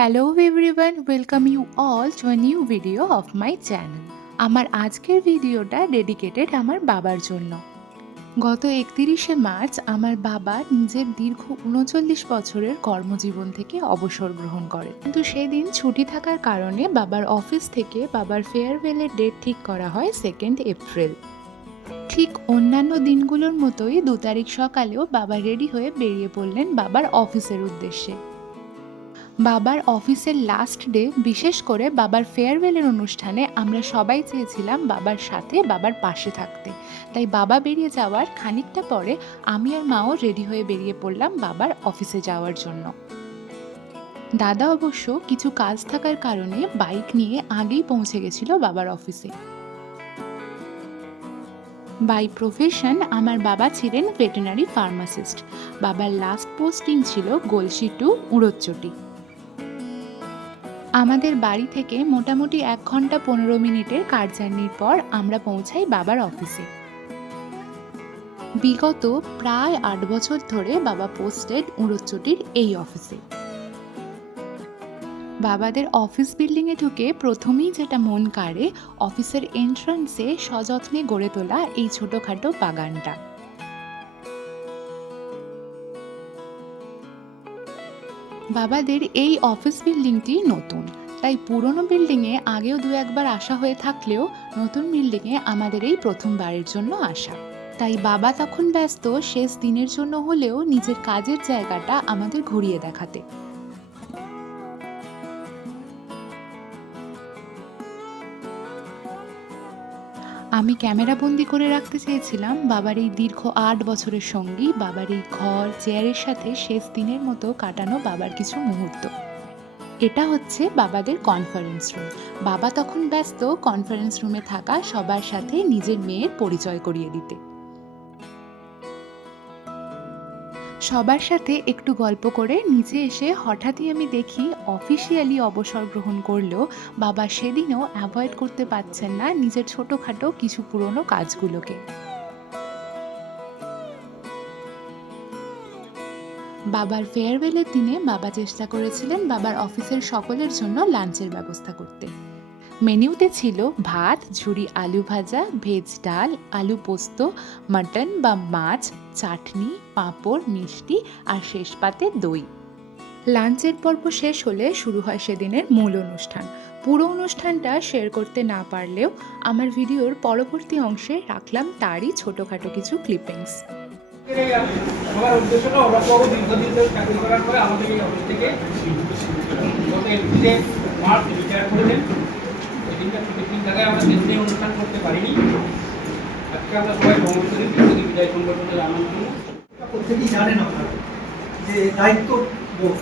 Hello everyone, welcome you all to a new video of my channel. আমার আজকের ভিডিওটা dedicated আমার বাবার জন্য। গত 31শে মার্চ আমার বাবা নিজের দীর্ঘ ৩৯ বছরের কর্মজীবন থেকে অবসর গ্রহণ করেন। কিন্তু সেদিন ছুটি থাকার কারণে বাবার অফিস থেকে বাবার ফেয়ারওয়েলের ডেট ঠিক করা হয় 2 এপ্রিল। ঠিক অন্যান্য দিনগুলোর মতোই 2 তারিখ সকালেও বাবা রেডি হয়ে বেরিয়ে পড়লেন বাবার অফিসের উদ্দেশ্যে। বাবার অফিসের লাস্ট ডে, বিশেষ করে বাবার ফেয়ারওয়েলের অনুষ্ঠানে আমরা সবাই চেয়েছিলাম বাবার সাথে, বাবার পাশে থাকতে। তাই বাবা বেরিয়ে যাওয়ার খানিকটা পরে আমি আর মাও রেডি হয়ে বেরিয়ে পড়লাম বাবার অফিসে যাওয়ার জন্য। দাদা অবশ্য কিছু কাজ থাকার কারণে বাইক নিয়ে আগেই পৌঁছে গেছিল বাবার অফিসে। বাই প্রফেশন আমার বাবা ছিলেন ভেটেরিনারি ফার্মাসিস্ট। বাবার লাস্ট পোস্টিং ছিল গলসি টু উড়োচ্চটি। আমাদের বাড়ি থেকে মোটামুটি 1 ঘন্টা 15 মিনিটের কার জার্নির পর আমরা পৌঁছাই বাবার অফিসে। বিগত প্রায় 8 বছর ধরে বাবা পোস্টেড উড়োচ্চটির এই অফিসে। বাবাদের অফিস বিল্ডিংয়ে ঢুকে প্রথমেই যেটা মন কাড়ে, অফিসের এন্ট্রান্সে সযত্নে গড়ে তোলা এই ছোটখাটো বাগানটা। বাবাদের এই অফিস বিল্ডিংটি নতুন, তাই পুরনো বিল্ডিংয়ে আগেও 2-1 বার আসা হয়ে থাকলেও নতুন বিল্ডিংয়ে আমাদের এই প্রথমবারের জন্য আসা। তাই বাবা তখন ব্যস্ত শেষ দিনের জন্য হলেও নিজের কাজের জায়গাটা আমাদের ঘুরিয়ে দেখাতে। আমি ক্যামেরাবন্দি করে রাখতে চেয়েছিলাম বাবার এই দীর্ঘ 8 বছরের সঙ্গী, বাবার এই ঘর চেয়ারের সাথে শেষ দিনের মতো কাটানো বাবার কিছু মুহূর্ত। এটা হচ্ছে বাবাদের কনফারেন্স রুম। বাবা তখন ব্যস্ত কনফারেন্স রুমে থাকা সবার সাথে নিজের মেয়ের পরিচয় করিয়ে দিতে। সবার সাথে একটু গল্প করে নিচে এসে হঠাৎই আমি দেখি অফিসিয়ালি অবসর গ্রহণ করলেও বাবা সেদিনও অ্যাভয়েড করতে পারছেন না নিজের ছোটোখাটো কিছু পুরনো কাজগুলোকে। বাবার ফেয়ারওয়েলের দিনে বাবা চেষ্টা করেছিলেন বাবার অফিসের সকলের জন্য লাঞ্চের ব্যবস্থা করতে। মেনুতে ছিল ভাত, ঝুরি আলু ভাজা, ভেজ ডাল, আলু পোস্ত, মাটন বা মাছ, চাটনি, পাঁপড়, মিষ্টি আর শেষ পাতে দই। লাঞ্চের পর্ব শেষ হলে শুরু হয় সেদিনের মূল অনুষ্ঠান। পুরো অনুষ্ঠানটা শেয়ার করতে না পারলেও আমার ভিডিওর পরবর্তী অংশে রাখলাম তারই ছোটোখাটো কিছু ক্লিপিংস। আমার উদ্দেশ্যটা ওরা তো দীর্ঘদিন ধরে চাকরি করার পরে আমাদের এই অফিস থেকে গত এপ্রিলে মার্চ রিটায়ার করেছেন। এই দিনটা ছুটির দিন থাকায় আমরা দেশে অনুষ্ঠান করতে পারিনি। আজকে আমরা সবাই ভ্রমণ করি থেকে বিদায় সংগঠনের আনন্দ। প্রত্যেকেই জানেন আপনারা যে দায়িত্ববোধ,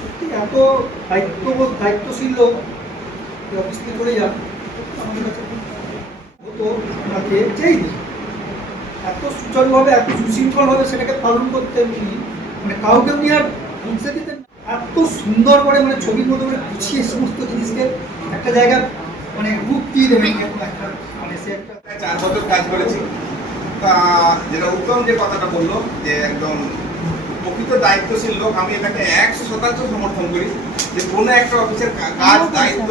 সত্যি এত দায়িত্ববোধ, দায়িত্বশীল লোক অফিস থেকে করে যান আমাদের কাছে হতো। ওনাকে যেই দিন এত সুচারুভাবে, এত সুশৃঙ্খলভাবে সেটাকে পালন করতেন উনি, মানে কাউকে উনি আর বুঝতে দিতেন না। এত সুন্দর করে মানে ছবির মতো করে গুছিয়ে সমস্ত জিনিসকে একটা জায়গায় মানে রূপ দিয়ে দেবেন। একটা মানে সে একটা 4 বছর কাজ করেছি। তা যেটা উত্তম যে কথাটা বললো যে একদম প্রকৃত দায়িত্বশীল লোক, আমি এটাকে 100% সমর্থন করি। যে কোনো একটা অফিসের কাজ দায়িত্ব,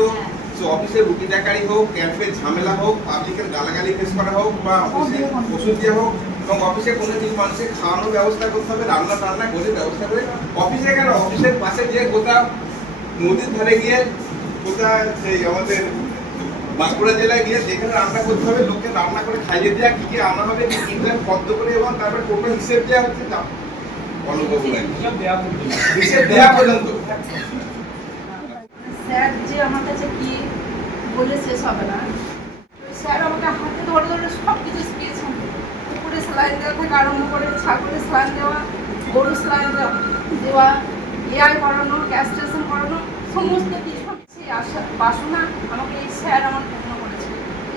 অফিসের রুটি টাকারি হোক, ক্যাম্পের ঝামেলা হোক, পাবলিকের গালাগালি ফেস করা হোক, বা অফিসে ওষুধ দেওয়া হোক, এবং অফিসে কোনো দিন মানুষের খাওয়ানোর ব্যবস্থা করতে হবে, রান্না করে ব্যবস্থা করে অফিসে কেন, অফিসের পাশে গিয়ে কোথাও নদীর ধারে গিয়ে, কোথায় সেই আমাদের বাঁকুড়া জেলায় গিয়ে যেখানে রান্না করতে হবে, লোককে রান্না করে খাইয়ে দেওয়া, কি কি আনা হবে ইন্টারনেট বন্ধ করে, এবং তারপর টোটাল হিসেব দেওয়া হচ্ছে। তা হিসেব দেওয়া পর্যন্ত স্যার যে আমার কাছে কি বলে শেষ হবে না। স্যার আমাকে হাতে ধরে ধরে সব কিছু শিখিয়েছেন। কুকুরে সেলাইন দেওয়া থেকে আরম্ভ করে ছাগলের সেলাইন দেওয়া, গরু সেলাইন দেওয়া, এআই করানো, ক্যাস্ট্রেশন করানো, সমস্ত কিছু সেই আশা বাসনা আমাকে এই স্যার আমার পূর্ণ করেছে।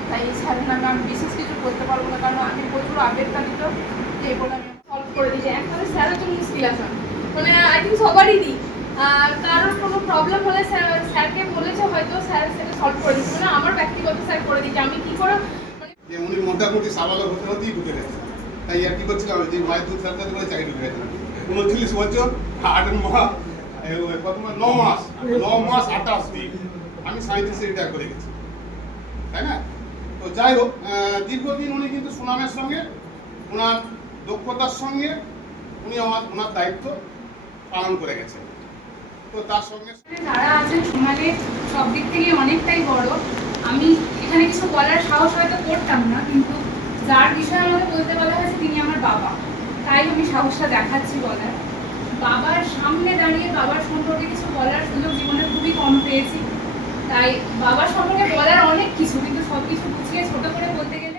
তাই এই স্যারের নামে আমি বিশেষ কিছু করতে পারবো না, কারণ আমি প্রচুর আবেগতাড়িত, যে বলে আমি সলভ করে দিয়েছে। একমাত্র স্যারের জন্য মুশকিল আছে, মানে আই থিঙ্ক সবারই দিই। কারোর কোনো প্রবলেম হলে স্যারকে বলেছে, হয়তো স্যার সেটা সলভ করে দিচ্ছে। মানে আমার ব্যক্তিগত স্যার করে দিচ্ছে, আমি কি করে যে উনি মোটামুটি সাবালক হতে হতেই ঢুকে গেছে। তাই আর কি করছিলাম, যে মায়ের দুধ ফেলতে করে চাকরি ঢুকে গেছিলাম 29 বছর। আর কত মাস 9 মাস 28 দিন আমি 37 রিটায়ার করে গেছি, তাই না? তো যাই হোক, দীর্ঘদিন উনি কিন্তু সুনামের সঙ্গে, ওনার দক্ষতার সঙ্গে উনি ওনার দায়িত্ব পালন করে গেছেন। তো তার সঙ্গে যারা আছেন সমাজে সব দিক থেকে অনেকটাই বড়। আমি এখানে কিছু বলার সাহস হয়তো করতাম না, কিন্তু যার বিষয়ে আমাকে বলতে বলা হয়েছে তিনি আমার বাবা, তাই আমি সাহসটা দেখাচ্ছি বলার। বাবার সামনে দাঁড়িয়ে বাবার সম্পর্কে কিছু বলার সুযোগ জীবনে খুবই কম পেয়েছি, তাই বাবার সম্পর্কে বলার অনেক কিছু, কিন্তু সব কিছু গুছিয়ে ছোট করে বলতে গেলে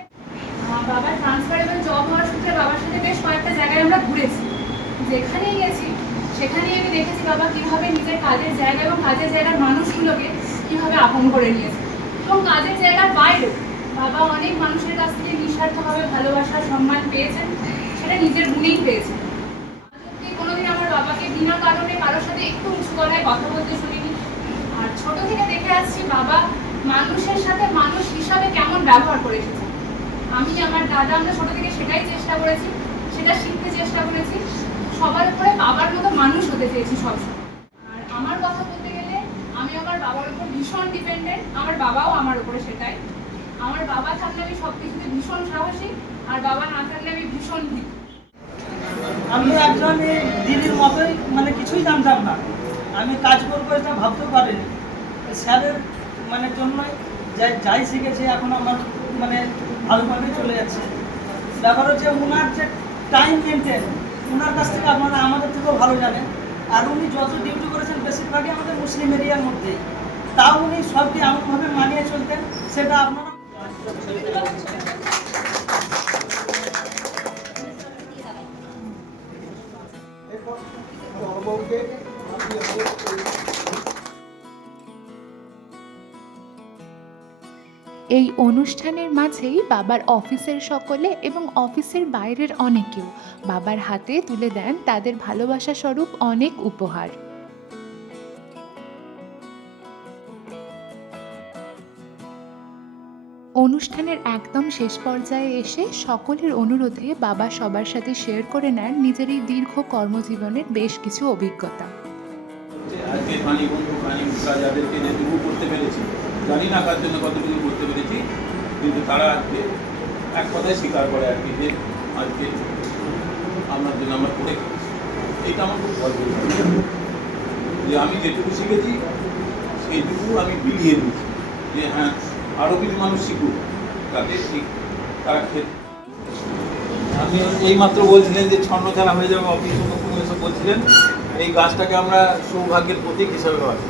বাবার ট্রান্সফারেবল জব হওয়ার সূত্রে বাবার সাথে বেশ কয়েকটা জায়গায় আমরা ঘুরেছি। যেখানেই গেছি সেখানেই আমি দেখেছি বাবা কীভাবে নিজের কাজের জায়গা এবং কাজের জায়গার মানুষগুলোকে কীভাবে আপন করে নিয়েছে, এবং কাজের জায়গার বাইরেও বাবা অনেক মানুষের কাছ থেকে নিঃস্বার্থভাবে ভালোবাসা সম্মান পেয়েছেন, সেটা নিজের গুণেই পেয়েছেন। কোনোদিন আমার বাবাকে বিনা কারণে কারোর সাথে একটু উঁচু গলায় কথা বলতে শুনিনি। আর ছোট থেকে দেখে আসছি বাবা মানুষের সাথে মানুষ হিসাবে কেমন ব্যবহার করে এসেছে। আমি আমার দাদা আমরা ছোট থেকে সেটাই চেষ্টা করেছি, সেটা শিখতে চেষ্টা করেছি। সবার উপরে বাবার মতো মানুষ হতে চেয়েছি সবসময়। আর আমার কথা বলতে গেলে আমি আমার বাবার উপর ভীষণ ডিপেন্ডেন্ট, আমার বাবাও আমার উপরে সেটাই। আমার বাবা থাকলে আমি সব কিছুতে ভীষণ সাহসী, আর বাবা না থাকলে আমি ভীষণ ভীত। আমি একজন দিদির মতোই, মানে কিছুই জানতাম না, আমি কাজ করবো এটা ভাবতেও পারিনি। স্যারের মানে জন্যই যাই শিখেছি এখন আমার মানে ভালোভাবেই চলে যাচ্ছে। ব্যাপার হচ্ছে ওনার যে টাইম মেনটেন, ওনার কাছ থেকে আপনারা আমাদের থেকেও ভালো জানেন। আর উনি যত ডিউটি করেছেন বেশিরভাগই আমাদের মুসলিম এরিয়ার মধ্যেই, তাও উনি সবকে এমনভাবে মানিয়ে চলতেন, সেটা আপনারা এই অনুষ্ঠানের মাঝেই বাবার অফিসের সকলে এবং অফিসের বাইরের অনেকেও বাবার হাতে তুলে দেন তাদের ভালোবাসা স্বরূপ অনেক উপহার। অনুষ্ঠানের একদম শেষ পর্যায়ে এসে সকলের অনুরোধে বাবা সবার সাথে শেয়ার করে নেন নিজের এই দীর্ঘ কর্মজীবনের বেশ কিছু অভিজ্ঞতা। আজকে প্রাণী বন্ধু প্রাণী যাদেরকে যেটুকু করতে পেরেছি, জানি না কার জন্য কতটুকু করতে পেরেছি, কিন্তু তারা আজকে এক কথায় স্বীকার করে আর কি যে আজকে আপনার জন্য আমরা করে ফেলেছি। এইটা আমার খুব ভয় করে যে আমি যেটুকু শিখেছি সেইটুকু আমি বিলিয়ে দিচ্ছি, যে হ্যাঁ আরও কিছু মানুষ শিখুক, তাতে ঠিক তারা খেতে। আপনি এইমাত্র বলছিলেন যে ছন্ন ছাড়া হয়ে যাবে অফিস এসব বলছিলেন, এই গাছটাকে আমরা সৌভাগ্যের প্রতীক হিসাবে ভাবি,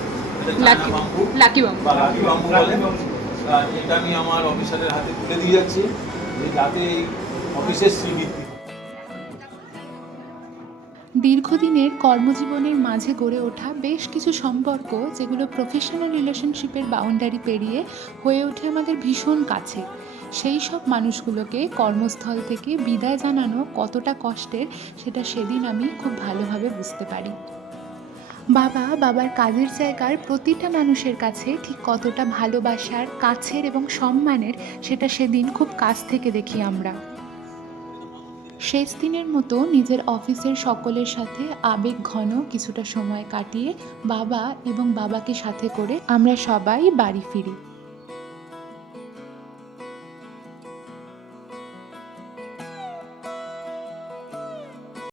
লাকি বাম্বু বলে। এটা আমি আমার অফিসারের হাতে তুলে দিয়ে যাচ্ছি, যাতে এই অফিসের শ্রীবৃদ্ধি। দীর্ঘদিনের কর্মজীবনের মাঝে গড়ে ওঠা বেশ কিছু সম্পর্ক, যেগুলো প্রফেশনাল রিলেশনশিপের বাউন্ডারি পেরিয়ে হয়ে ওঠে আমাদের ভীষণ কাছে, সেই সব মানুষগুলোকে কর্মস্থল থেকে বিদায় জানানো কতটা কষ্টের, সেটা সেদিন আমি খুব ভালোভাবে বুঝতে পারি। বাবার কাজের জায়গার প্রতিটা মানুষের কাছে ঠিক কতটা ভালোবাসার, কাছের এবং সম্মানের, সেটা সেদিন খুব কাছ থেকে দেখি আমরা। শেষ দিনের মতো নিজের অফিসের সকলের সাথে আবেগ ঘন কিছুটা সময় কাটিয়ে বাবা এবং বাবাকে সাথে করে আমরা সবাই বাড়ি ফিরি।